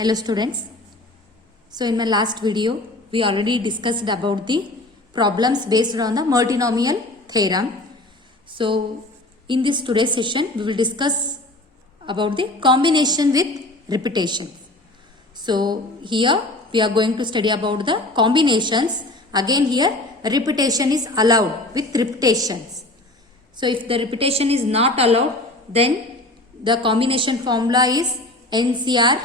Hello students. So in my last video we already discussed about the problems based on the multinomial theorem. So in this today's session we will discuss about the combination with repetition. So here we are going to study about the combinations. Again here repetition is allowed with repetitions. So if the repetition is not allowed, then the combination formula is NCR.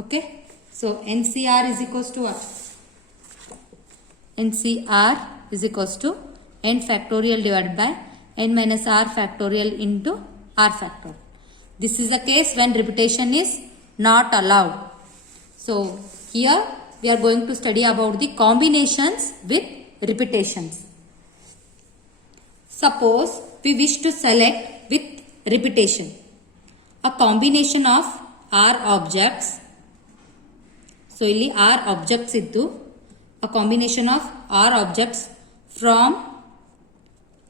Okay, so NCR is equals to what? NCR is equals to n factorial divided by n minus r factorial into r factorial. This is the case when repetition is not allowed. So here we are going to study about the combinations with repetitions. Suppose we wish to select with repetition a combination of r objects. So ಇಲ್ಲಿ r objects ಇದ್ದು a combination of r objects from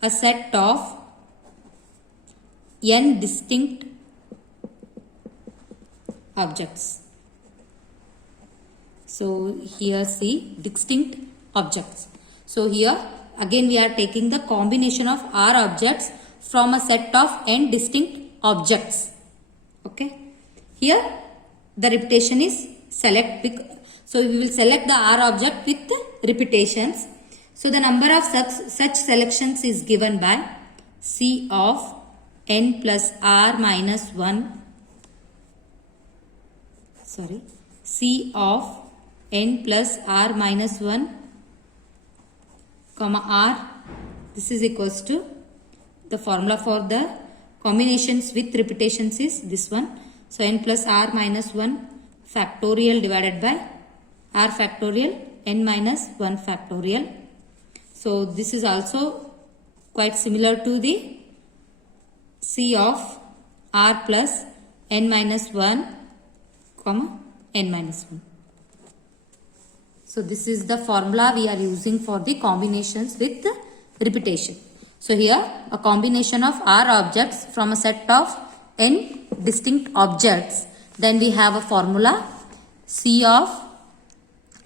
a set of n distinct objects. So here see distinct objects. So here again we are taking the combination of r objects from a set of n distinct objects. Okay, here the repetition is select. So we will select the r object with repetitions. So the number of such selections is given by C of n plus r minus 1. Sorry, C of n plus r minus 1 comma r. This is equals to the formula for the combinations with repetitions is this one. So n plus r minus 1 factorial divided by r factorial n minus 1 factorial. So this is also quite similar to the C of r plus n minus 1 comma n minus 1. So this is the formula we are using for the combinations with repetition. So here a combination of r objects from a set of n distinct objects. Then we have a formula C of,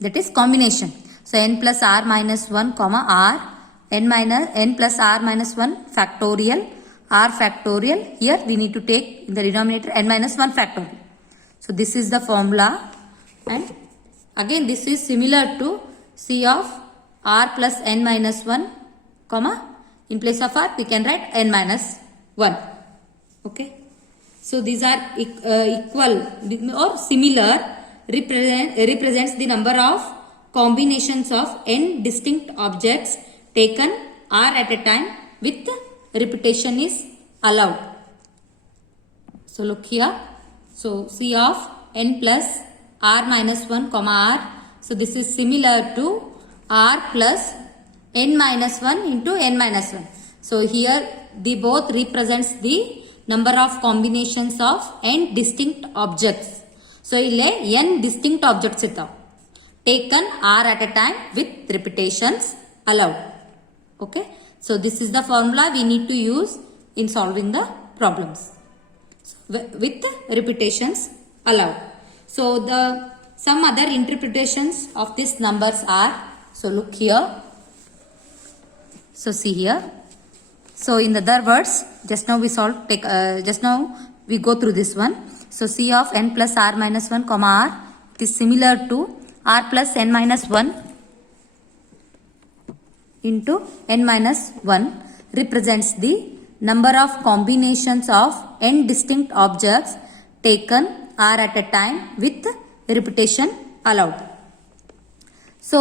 that is combination. So n plus r minus 1 comma r n plus r minus 1 factorial r factorial. Here we need to take in the denominator n minus 1 factorial. So this is the formula, and again this is similar to C of r plus n minus 1 comma in place of r we can write n minus 1. Okay. So these are equal or similar, represents the number of combinations of n distinct objects taken r at a time with repetition is allowed. So look here. So C of n plus r minus 1 comma r. So this is similar to r plus n minus 1 into n minus 1. So here the both represents the number of combinations of n distinct objects. So ಇಲ್ಲಿ n distinct objects ಇರ್ತಾವ taken r at a time with repetitions allowed. Okay, so this is the formula we need to use in solving the problems with repetitions allowed. So the some other interpretations of these numbers are, so look here. So see here. So in other words, just now we solved, just now we go through this one. So C of n plus r minus 1 comma r, it is similar to r plus n minus 1 into n minus 1, represents the number of combinations of n distinct objects taken r at a time with repetition allowed. So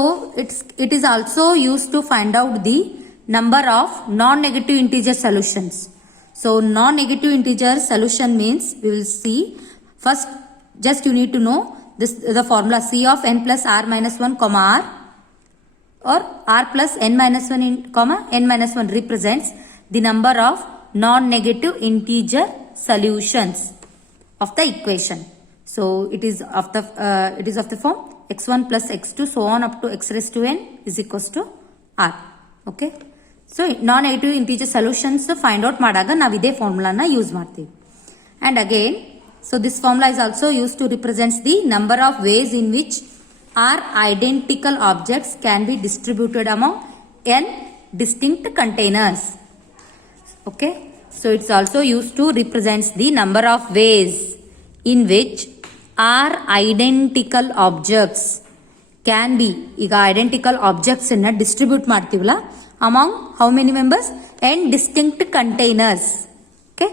it is also used to find out the number of non-negative integer solutions. So non-negative integer solution means we will see first, just you need to know this, the formula C of n plus r minus 1 comma r, or r plus n minus 1 comma n minus 1 represents the number of non-negative integer solutions of the equation. So it is of the form x1 plus x2 so on up to x raised to n is equals to r. Okay. So non-negative integer solutions find out ಮಾಡಿದಾಗ ನಾವು ಇದೇ ಫಾರ್ಮುಲಾನ use ಮಾಡ್ತೀವಿ. And again So this formula is also used to represent the number of ways in which r identical objects can be distributed among n distinct containers. Okay, so it's also used to represent the number of ways in which r identical objects can be, ಈಗ identical objects ಅನ್ನ distribute ಮಾಡ್ತೀವಲ್ಲ among how many members? n distinct containers. Okay,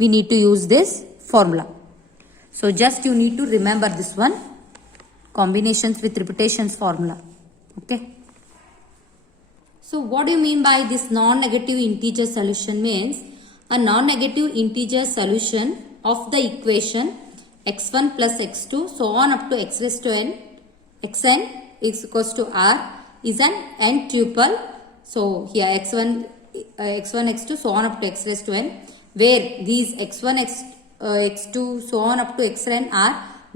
we need to use this formula. So just you need to remember this one, combinations with repetitions formula. Okay. So what do you mean by this non-negative integer solution? Means a non-negative integer solution of the equation x1 plus x2 so on up to x raised to n, xn is equals to r is an n tuple. So here x1, x2 so on up to x raised to n, where these x1, x2 so on up to xn are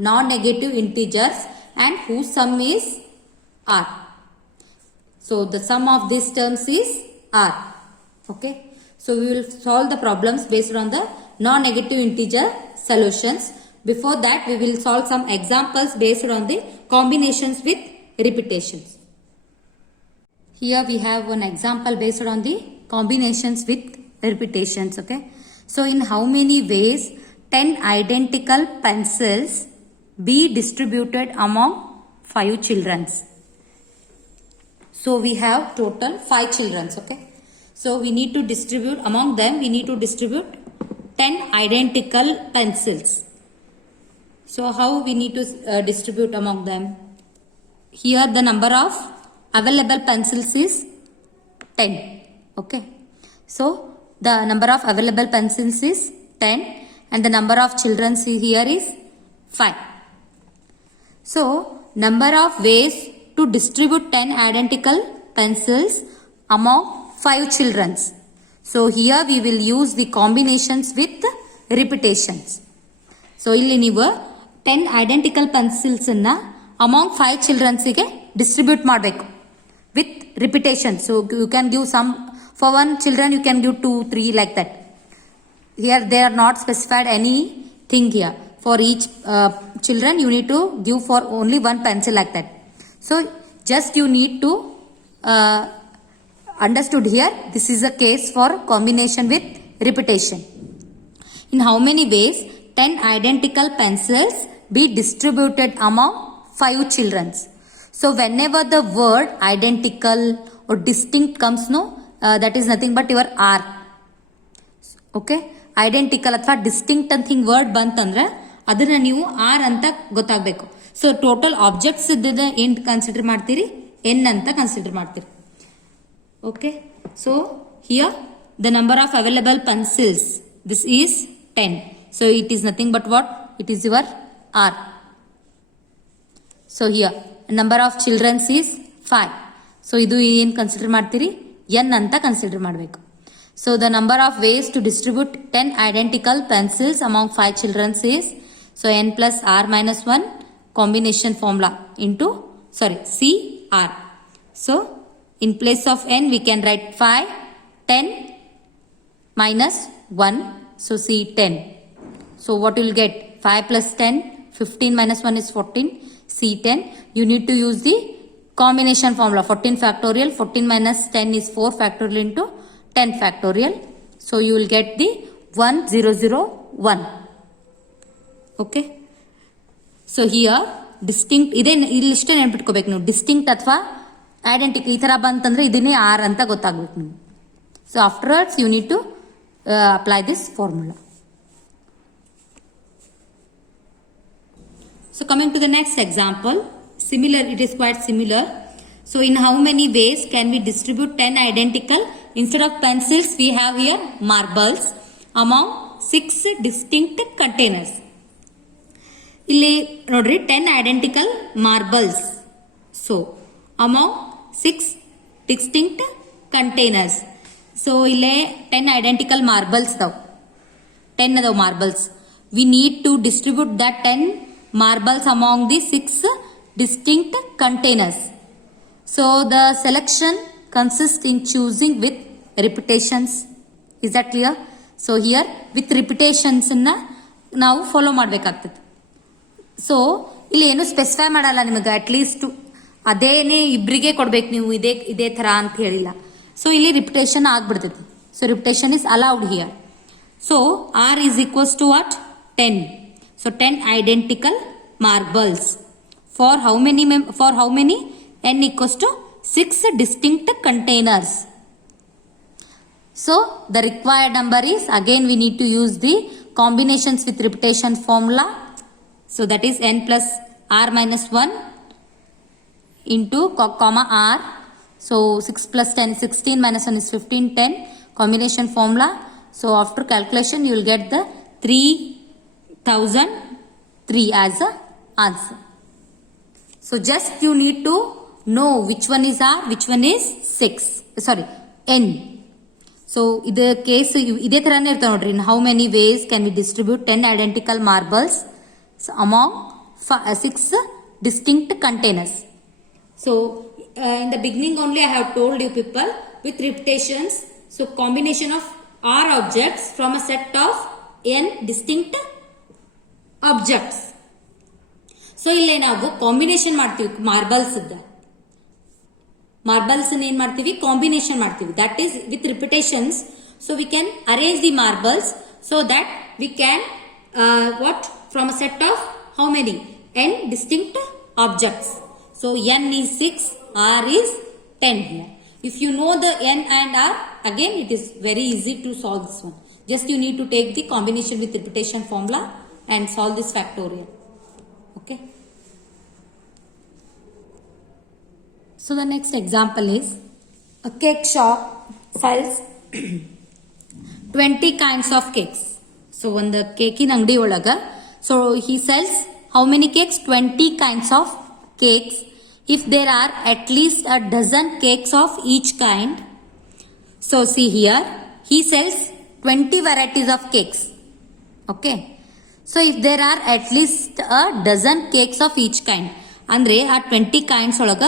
non-negative integers and whose sum is r. So the sum of these terms is r. Okay. So we will solve the problems based on the non-negative integer solutions. Before that, we will solve some examples based on the combinations with repetitions. Here we have one example based on the combinations with repetitions. Okay. So in how many ways 10 identical pencils be distributed among 5 children? So we have total 5 children. Okay. So we need to distribute among them, we need to distribute 10 identical pencils. So how we need to distribute among them? Here the number of available pencils is 10. Okay. So the number of available pencils is 10 and the number of children here is 5. So number of ways to distribute 10 identical pencils among 5 children. So here we will use the combinations with repetitions. So ಇಲ್ಲಿ ನೀವು 10 identical pencils ಅನ್ನ among 5 children ಗೆ distribute ಮಾಡಬೇಕು with repetition. So you can give some, for one children you can give 2, 3 like that. Here they are not specified anything here. For each children you need to give for only one pencil like that. So just you need to understood here, this is a case for combination with repetition. In how many ways 10 identical pencils be distributed among 5 children? So whenever the word identical or distinct comes, no, that is nothing but your r. Okay, identical ಅಥವಾ distinct ಅಂತ ಹಿಂಗ್ word ಬಂತಂದ್ರೆ ಅದನ್ನ ನೀವು r ಅಂತ ಗೊತ್ತಾಗಬೇಕು. So total objects ಇದ್ದ ಏನ್ ಕನ್ಸಿಡರ್ ಮಾಡ್ತೀರಿ? n ಅಂತ ಕನ್ಸಿಡರ್ ಮಾಡ್ತೀರಿ. Okay, so here the number of available pencils, this is 10. So it is nothing but what? It is your r. So here number of children is 5. So idu ಏನು consider ಮಾಡ್ತೀರಿ? n ಅಂತ consider ಮಾಡಬೇಕು. So the number of ways to distribute 10 identical pencils among 5 children is, so n plus r minus 1 combination formula into, C r. So in place of n we can write 5, 10 minus 1. So C 10. So what you will get? 5 plus 10, 15 minus 1 is 14. C 10. You need to use the combination formula. 14 factorial. 14 minus 10 is 4 factorial into 10 factorial. So you will get the 1001. Okay. So here distinct, ಇಲ್ಲಿಷ್ಟ ನೆನ್ಪಿಟ್ಕೋಬೇಕು ನೀವು. Distinct ಅಥವಾ identity ಈ ತರ ಬಂತಂದ್ರೆ ಇದನ್ನೇ R ಅಂತ ಗೊತ್ತಾಗ್ಬೇಕು ನೀವು. So afterwards you need to apply this formula. So coming to the next example, similar, it is quite similar. So in how many ways can we distribute 10 identical, instead of pencils we have here marbles, among 6 distinct containers. ಇಲ್ಲಿ ನೋಡ್ರಿ 10 identical marbles. So among 6 distinct containers. So ಇಲ್ಲಿ 10 identical marbles daw. 10 adav marbles. We need to distribute that 10 marbles among the 6 distinct containers. So the selection consists in choosing with repetitions. Is that clear? So here with repetitions ನಾವು follow ಮಾಡಬೇಕಾಗ್ತದೆ. So ಇಲ್ಲಿ ಏನು specify ಮಾಡಲ್ಲ ನಿಮಗೆ, at least ಅದೇನೇ ಇಬ್ಬರಿಗೆ ಕೊಡ್ಬೇಕು ನೀವು ಇದೇ ಥರ ಅಂತ ಹೇಳಿಲ್ಲ. ಸೊ ಇಲ್ಲಿ ರಿಪಿಟೇಷನ್ ಆಗ್ಬಿಡ್ತೈತಿ. So repetition is allowed here. So R is equals to what? 10. So 10 identical marbles. For how many? N equals to 6 distinct containers. So the required number is, again we need to use the combinations with repetition formula. So that is n plus r minus 1 into comma r. So 6 plus 10 is 16, minus 1 is 15, 10 combination formula. So after calculation you will get the 3003 as a answer. So just you need to know which one is r, which one is 6, n. So the case ಇದೇ ಥರನೇ ಇರ್ತಾವೆ ನೋಡ್ರಿ. In how many ways can we distribute 10 identical marbles among 6 distinct containers? So in the beginning only I have told you people with repetitions. So combination of r objects from a set of n distinct objects. So ಇಲ್ಲೇ ನಾವು combination ಮಾಡ್ತೀವಿ marbles ಏನ್ ಮಾಡ್ತೀವಿ? Combination ಮಾಡ್ತೀವಿ. That is with repetitions. So we can arrange the marbles so that we can what from a set of how many? n distinct objects. So n is 6, r is 10 here. If you know the n and r, again it is very easy to solve this one. Just you need to take the combination with repetition formula and solve this factorial. Okay. So the next example is a cake shop sells 20 kinds of cakes. So ಒಂದು ಕೇಕಿನ ಅಂಗಡಿ ಒಳಗ, so he sells how many cakes? 20 kinds of cakes. If there are at least a dozen cakes of each kind, so see here he sells 20 varieties of cakes. Okay. So if there are at least a dozen cakes of each kind, ಅಂದ್ರೆ ಆ 20 kinds ಒಳಗ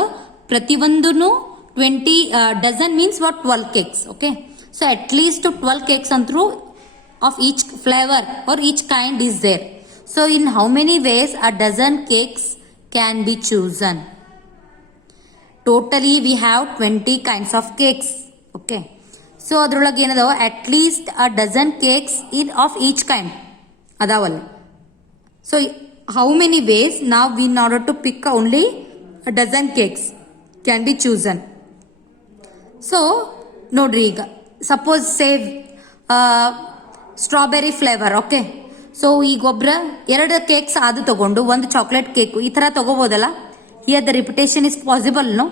ಪ್ರತಿಯೊಂದೂ 20 dozen means what? 12 cakes. Okay. So at least 12 cakes antru of each flavor or each kind is there. So in how many ways a dozen cakes can be chosen? Totally we have 20 kinds of cakes. Okay. So ಅದ್ರೊಳಗೆ ಏನದಾವ? at least a dozen cakes of each kind ಅದವಲ್ಲ. So how many ways now in order to pick only a dozen cakes can be chosen? So ನೋಡ್ರಿ, ಈಗ suppose save strawberry flavour. Okay. So ಈಗ ಒಬ್ರ 2 cakes ಅದು ತಗೊಂಡು ಒಂದು chocolate cake ಈ ತರ ತಗೋಬೋದಲ್ಲ. Here the repetition is possible, no?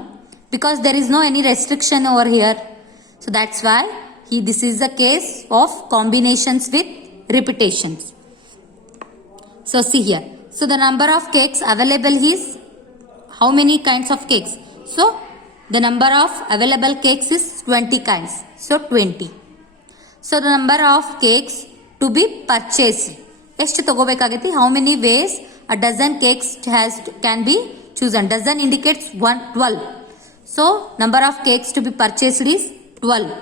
Because there is no any restriction over here. So that's why this is the case of combinations with repetitions. So see here. So the number of cakes available is how many kinds of cakes? So the number of available cakes is 20 kinds. So 20. So the number of cakes to be purchased. ಎಷ್ಟು ತಗೋಬೇಕಾಗೈತಿ? how many ways a dozen cakes can be chosen? Dozen indicates 12. So number of cakes to be purchased is 12.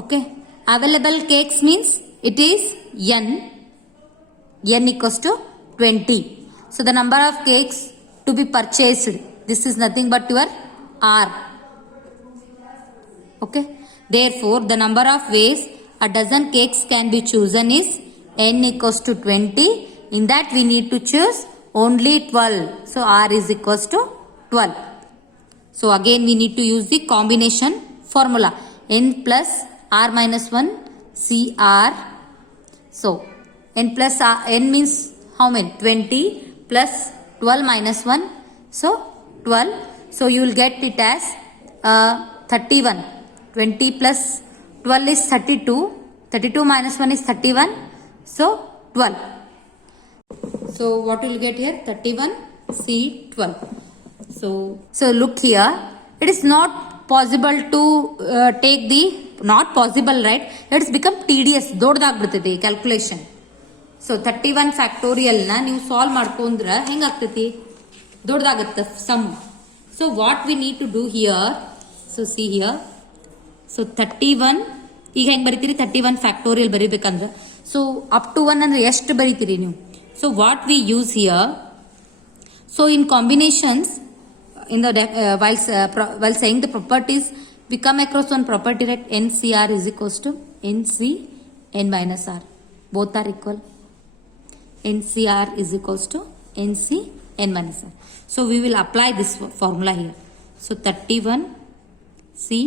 Okay. Available cakes means it is n equals to 20. So the number of cakes to be purchased, this is nothing but your r. Okay. Therefore the number of ways a dozen cakes can be chosen is n equals to 20. In that we need to choose only 12. So r is equals to 12. So again we need to use the combination formula. n plus r minus 1 cr. So n plus n means how many? 20 plus 12 minus 1. So 12. So you will get it as 31. 20 plus 12 is 32. 32 minus 1 is 31. So 12. So what will get here? 31 C 12. So look here. It is not possible to take the, not possible, right? It's become tedious. ದೊಡ್ಡದಾಗ್ಬಿಡ್ತೈತಿ calculation. So 31 ಫ್ಯಾಕ್ಟೋರಿಯಲ್ನ ನೀವು solve ಮಾಡ್ಕೊಂಡ್ರೆ ಹೆಂಗಾಗ್ತೈತಿ? ದೊಡ್ಡದಾಗತ್ತೆ sum. So what we need to do here? So see here. So 31 ಈಗ ಹೆಂಗೆ ಬರೀತೀರಿ? 31 factorial ಬರೀಬೇಕಂದ್ರೆ ಸೊ ಅಪ್ ಟು 1 ಅಂದ್ರೆ ಎಷ್ಟು ಬರೀತೀರಿ ನೀವು? So what we use here, so in combinations in the while saying the properties, we come across one property that NCR is equals to NC n minus R. Both are equal. NCR is equals to NC n minus R. So we will apply this formula here. So 31 C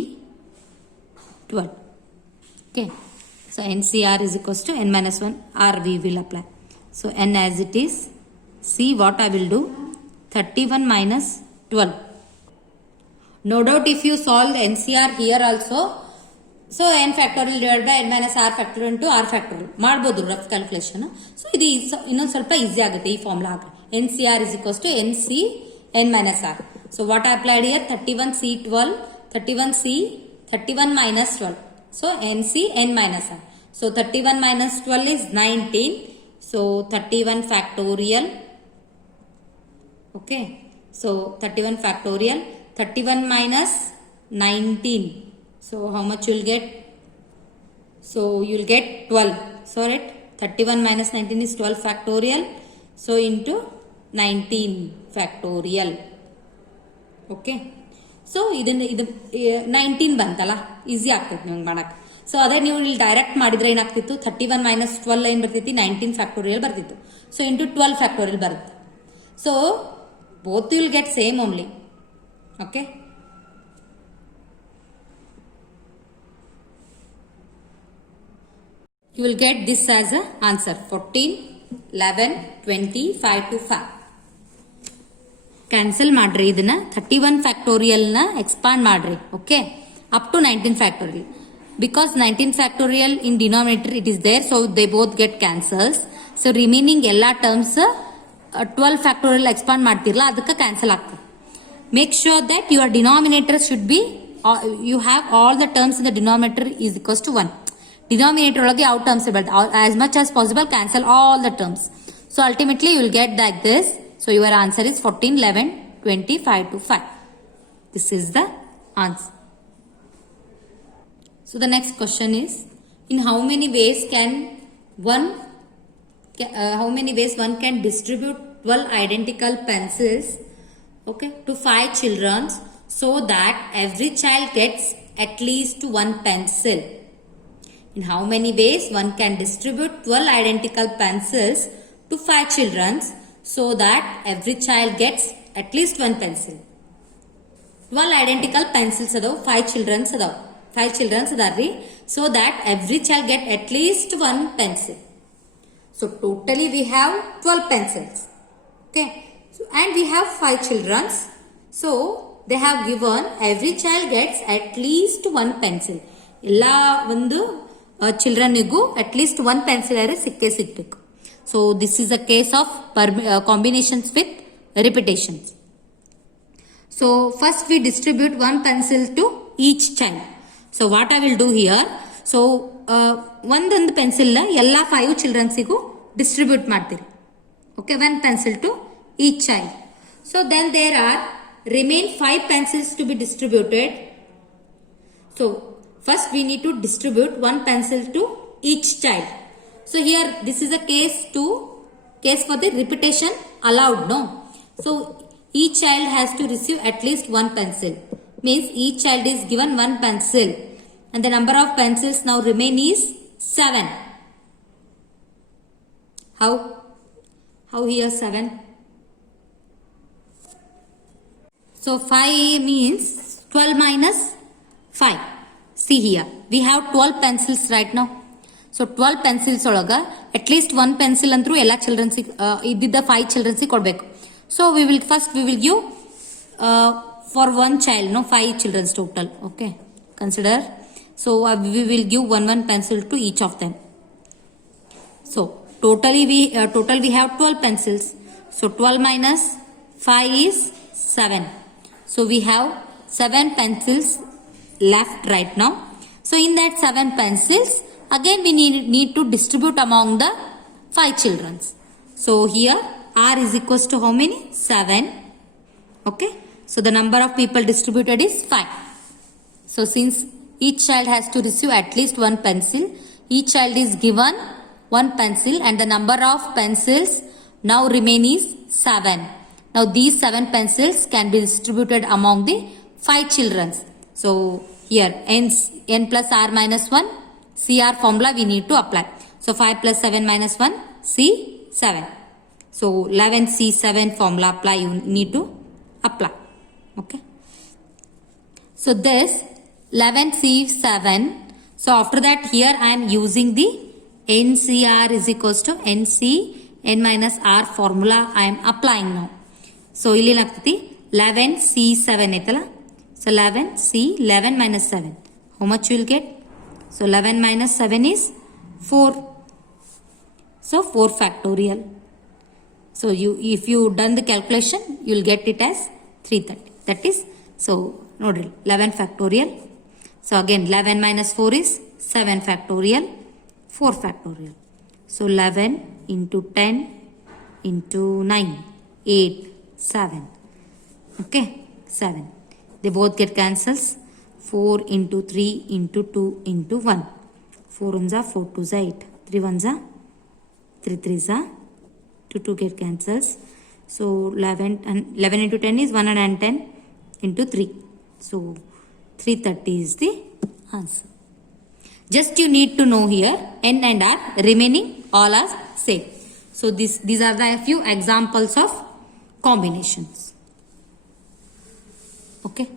12. Okay. So NCR is equals to n minus 1 R we will apply. So n as it is. C what I will do? 31 minus 12. No doubt if you solve NCR here also, so n factorial divided by n minus r factorial into r factorial ಮಾಡಬಹುದು rough calculation. So ಇದು ಇನ್ನೊಂದು ಸ್ವಲ್ಪ easy ಆಗುತ್ತೆ ಈ formula hockey. NCR is equals to NC n minus r. So what I applied here, 31C12, 31C, 31 minus 12. So NC n minus r. So 31 minus 12 is 19. So 31 factorial. Okay. So 31 factorial, 31 minus 19. So how much you will get? So you will get 12. So right, 31 minus 19 is 12 factorial. So into 19 factorial. Okay. So ಇದು 19 ಬಂತಲ್ಲ, easy ಆಗ್ತೈತೆ ನಿಮ್ಗೆ ಮಾಡಕ್ಕೆ. So ಅದೇ ನೀವು ಇಲ್ಲಿ direct ಮಾಡಿದ್ರೆ ಏನಾಗ್ತಿತ್ತು, 31 minus 12 ಏನು ಬರ್ತಿತ್ತು, 19 factorial ಬರ್ತಿತ್ತು. ಸೊ ಇಂಟು 12 factorial ಬರುತ್ತೆ. So both you will get same only. Okay. You will get this as a answer 14, 11, 20, 5 to 5. Cancel ಮಾಡ್ರಿ ಇದನ್ನ. 31 factorial ನ expand ಮಾಡ್ರಿ. Okay. Up to 19 factorial. Because 19 factorial in denominator it is there, so they both get cancels. So remaining ಎಲ್ಲ terms 12 factorial expand ಮಾಡ್ತಿರಲ್ಲ ಅದಕ್ಕೆ cancel ಆಗ್ತದೆ. Make sure that your denominator should be, you have all the terms in the denominator is equals to 1. Denominator ಒಳಗೆ ಯಾವ terms ಇರಬಾರ್ದು, as much as possible cancel all the terms. So ultimately you will get like this. So your answer is 14, 11, 20, 5 to 5. This is the answer. So the next question is, in how many ways one can distribute 12 identical pencils, okay, to 5 children so that every child gets at least one pencil? In how many ways one can distribute 12 identical pencils to 5 children so that every child gets at least one pencil? 12 identical pencils adao, 5 children adao, 5 children adarri, so that every child get at least one pencil. So totally we have 12 pencils. Okay. So, and we have 5 children. So they have given every child gets at least one pencil. ಎಲ್ಲ ಒಂದು ಚಿಲ್ಡ್ರನ್ನಿಗೂ at least one pencil ಅರೆ ಸಿಕ್ಕೇ ಸಿಗ್ಬೇಕು. So this is a case of combinations with repetitions. So first we distribute one pencil to each child. So what I will do here, so ಒಂದೊಂದು ಪೆನ್ಸಿಲ್ನ ಎಲ್ಲ 5 ಚಿಲ್ಡ್ರನ್ಸಿಗೂ distribute ಮಾಡ್ತೀರಿ. Okay, 1 pencil to each child. So then there are remain 5 pencils to be distributed. So first we need to distribute 1 pencil to each child. So here this is a case for the repetition allowed, no? So each child has to receive at least 1 pencil. Means each child is given 1 pencil. And the number of pencils now remain is 7. How here 7? So 5 means 12 minus 5. See here, we have 12 pencils right now. So 12 pencils olaga at least 1 pencil antru ella children ididda 5 children kodbeku. So we will give for one child, no, 5 children total. Okay, consider. So we will give one pencil to each of them. So total we have 12 pencils. So 12 minus 5 is 7. So we have 7 pencils left right now. So in that 7 pencils, again we need to distribute among the 5 children. So here R is equals to how many? 7. Okay. So the number of people distributed is 5. So since each child has to receive at least 1 pencil, each child is given one pencil and the number of pencils now remain is 7. Now these 7 pencils can be distributed among the 5 children. So here n plus r minus 1 CR formula we need to apply. So 5 plus 7 minus 1 C7. So 11C7 formula apply, you need to apply. Okay. So this 11C7. So after that here I am using the NCR is equals to NC n minus R formula I am applying now. So ಇಲ್ಲಿ ಏನಾಗ್ತೈತಿ 11C7 ಐತಲ್ಲ. So 11 minus 7. How much you will get? So 11 minus 7 is 4. So 4 factorial. So if you done the calculation, you will get it as 330. That is, so nodri 11 factorial. So again 11 minus 4 is 7 factorial, 4 factorial. So 11 into 10 into 9, 8, 7. Okay, 7. They both get cancels. 4 into 3 into 2 into 1. 4 ones are 4 2s are 8. 3 ones are 3 3s are 2 get cancels. So 11 into 10 is 110 into 3. So 330 is the answer. Just you need to know here n and r remaining all are same. So these are the few examples of combinations. Okay.